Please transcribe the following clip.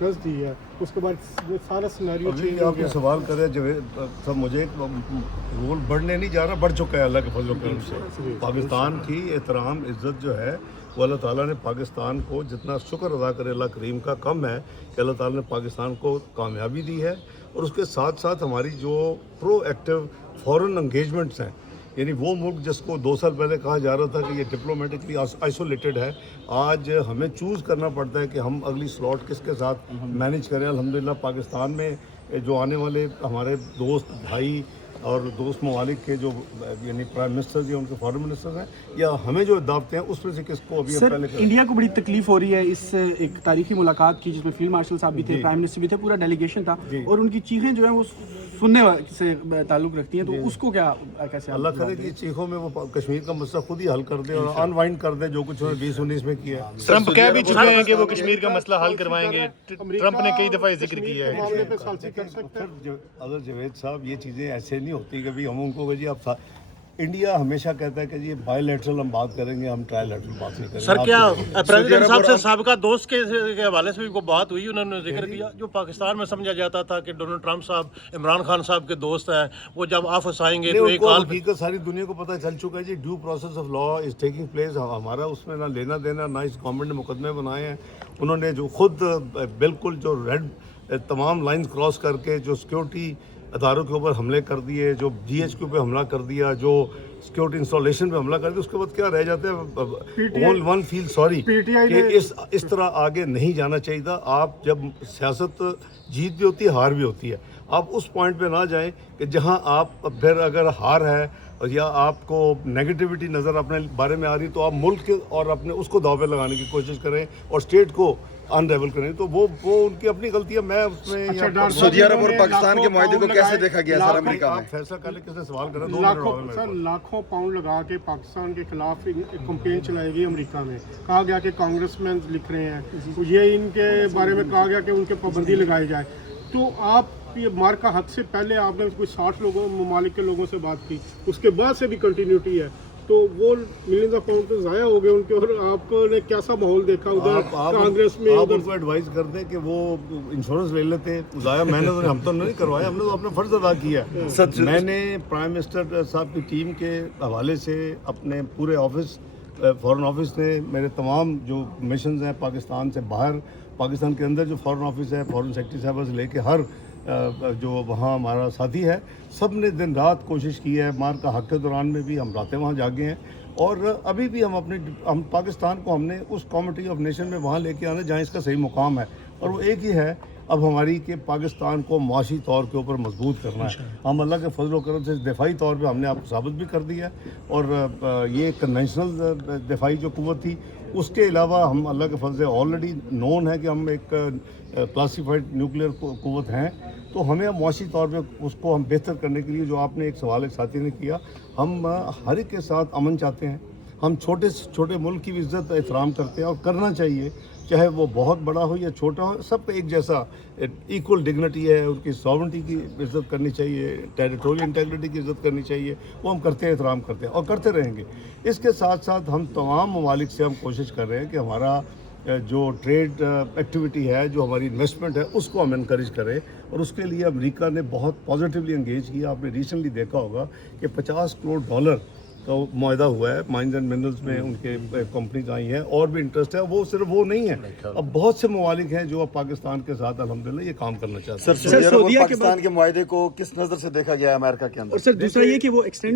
دس دی ہے اس کے بعد سارا سیناریو چینج ہو آپ گیا. نے سوال کرے جوید صاحب مجھے رول بڑھنے نہیں جا رہا، بڑھ چکا ہے اللہ کے فضل و کرم سے. پاکستان کی احترام عزت جو ہے وہ اللہ تعالیٰ نے پاکستان کو جتنا شکر ادا کرے اللہ کریم کا کم ہے کہ اللہ تعالیٰ نے پاکستان کو کامیابی دی ہے. اور اس کے ساتھ ساتھ ہماری جو پرو ایکٹیو فورن انگیجمنٹس ہیں، یعنی وہ ملک جس کو 2 سال پہلے کہا جا رہا تھا کہ یہ ڈپلومیٹکلی آئسولیٹڈ ہے، آج ہمیں چوز کرنا پڑتا ہے کہ ہم اگلی سلاٹ کس کے ساتھ مینیج کریں. الحمدللہ پاکستان میں جو آنے والے ہمارے دوست بھائی اور دوست ممالک کے جو یعنی پرائم منسٹر یا ان کے فارن منسٹر ہیں یا ہمیں جو دعوتیں ہیں اس میں سے کس کو ابھی سر پہلے انڈیا کو بڑی تکلیف ہو رہی ہے اس ایک تاریخی ملاقات کی جس میں فیلڈ مارشل صاحب بھی تھے، پرائم منسٹر بھی تھے، پورا ڈیلیگیشن تھا اور ان کی چیخیں جو ہیں وہ سننے سے تعلق رکھتی ہیں، تو اس کو کیا کیسے اللہ کرے کہ چیخوں میں وہ کشمیر کا مسئلہ خود ہی حل کر دے اور انوائنڈ کر دے جو کچھ انہوں نے 2019 میں کیا. ٹرمپ کہہ بھی چکے ہیں کہ وہ کشمیر کا مسئلہ حل کروائیں گے. ٹرمپ نے کئی دفعہ ذکر کیا ہے. معاملے پہ سالسی کر سکتے ہیں. اگر جاوید صاحب یہ چیزیں ایسے نہیں ہوتی کہ ہم ان کو جی آپ انڈیا ہمیشہ کہتا ہے کہ جی بائی لیٹرل ہم بات کریں گے، ہم ٹرائی لیٹرل بات نہیں کریں گے. سر کیا پریزیڈنٹ صاحب سے سابقہ دوست کے حوالے سے بھی کوئی بات ہوئی؟ انہوں نے ذکر کیا جو پاکستان میں سمجھا جاتا تھا کہ ڈونلڈ ٹرمپ صاحب عمران خان صاحب کے دوست ہیں، وہ جب آفس آئیں گے تو ایک حال حقیقت ساری دنیا کو پتہ چل چکا ہے جی. Due process of law is taking place. ہمارا اس میں نہ لینا دینا، نہ اس گورنمنٹ نے مقدمے بنائے ہیں. انہوں نے جو خود بالکل جو ریڈ تمام لائنز کراس کر کے جو سیکورٹی اداروں کے اوپر حملے کر دیے، جو جی ایچ کیو پہ حملہ کر دیا، جو سیکورٹی انسٹالیشن پہ حملہ کر دیا، اس کے بعد کیا رہ جاتا ہے؟ ون فیل سوری کہ اس طرح آگے نہیں جانا چاہیے تھا. آپ جب سیاست جیت بھی ہوتی ہے ہار بھی ہوتی ہے، آپ اس پوائنٹ پہ نہ جائیں کہ جہاں آپ پھر اگر ہار ہے یا آپ کو نیگیٹیوٹی نظر اپنے بارے میں آ رہی تو آپ ملک اور اپنے اس کو داؤ پہ لگانے کی کوشش کریں اور اسٹیٹ کو انریبل کریں. تو وہ ان کی اپنی غلطی ہے. میں اس میں سعودی عرب اور پاکستان کے معاہدے کو کیسے دیکھا گیا سر امریکہ میں؟ آپ فیصلہ کر لیں کس نے سوال کرا. لاکھوں پاؤنڈ لگا کے پاکستان کے خلاف کمپین چلائی گئی امریکہ میں. کہا گیا کہ کانگریس مین لکھ رہے ہیں، یہ ان کے بارے میں کہا گیا کہ ان کے پابندی لگائی جائے. تو آپ یہ مارکا حق سے پہلے آپ نے کوئی 60 ممالک کے لوگوں سے بات کی، اس کے بعد سے بھی کنٹینیوٹی ہے. تو وہ ملینز آف پاؤنڈ تو ضائع ہو گئے ان کے. اور آپ نے کیسا ماحول دیکھا ادھر کانگریس میں؟ آپ ان کو ایڈوائز کر دیں کہ وہ انشورنس لے لیتے. ضائع میں نے ہم تو نہیں کروایا، ہم نے تو اپنا فرض ادا کیا ہے. میں نے پرائم منسٹر صاحب کی ٹیم کے حوالے سے اپنے پورے آفس فارن آفس نے میرے تمام جو مشنز ہیں پاکستان سے باہر، پاکستان کے اندر جو فارن آفس ہے، فارن سیکرٹری صاحبہ سے لے کے ہر جو وہاں ہمارا ساتھی ہے، سب نے دن رات کوشش کی ہے. مار کا حق کے دوران میں بھی ہم راتیں وہاں جاگے ہیں اور ابھی بھی ہم پاکستان کو ہم نے اس کمیٹی آف نیشن میں وہاں لے کے آنا جہاں اس کا صحیح مقام ہے. اور وہ ایک ہی ہے اب ہماری کہ پاکستان کو معاشی طور کے اوپر مضبوط کرنا ہے. ہم اللہ کے فضل و کرم سے دفاعی طور پہ ہم نے آپ کو ثابت بھی کر دیا ہے. اور یہ کنونشنل دفاعی جو قوت تھی، اس کے علاوہ ہم اللہ کے فضل سے آلریڈی نون ہے کہ ہم ایک کلاسیفائڈ نیوکلیئر قوت ہیں. تو ہمیں معاشی طور پہ اس کو ہم بہتر کرنے کے لیے جو آپ نے ایک سوال ایک ساتھی نے کیا، ہم ہر ایک کے ساتھ امن چاہتے ہیں. ہم چھوٹے سے چھوٹے ملک کی بھی عزت احترام کرتے ہیں اور کرنا چاہیے، چاہے وہ بہت بڑا ہو یا چھوٹا ہو. سب کا ایک جیسا ایکول ڈگنیٹی ہے. ان کی ساورنٹی کی عزت کرنی چاہیے، ٹیریٹوریل انٹیگریٹی کی عزت کرنی چاہیے. وہ ہم کرتے ہیں، احترام کرتے ہیں اور کرتے رہیں گے. اس کے ساتھ ساتھ ہم تمام ممالک سے ہم کوشش کر رہے ہیں کہ ہمارا جو ٹریڈ ایکٹیویٹی ہے، جو ہماری انویسٹمنٹ ہے، اس کو ہم انکریج کریں. اور اس کے لیے امریکہ نے بہت پازیٹیولی انگیج کیا. آپ نے ریسنٹلی دیکھا ہوگا کہ $50 کروڑ کا معاہدہ ہوا ہے مائنز اینڈ منرلز میں. ان کے کمپنیز آئی ہیں اور بھی انٹرسٹ ہے. وہ صرف وہ نہیں ہے، اب بہت سے ممالک ہیں جو اب پاکستان کے ساتھ الحمدللہ یہ کام کرنا چاہتے ہیں. سر سعودی عرب اور پاکستان کے معاہدے کو کس نظر سے دیکھا گیا ہے امریکہ کے اندر؟ اور سر دوسرا یہ کہ وہ ایکسٹینڈ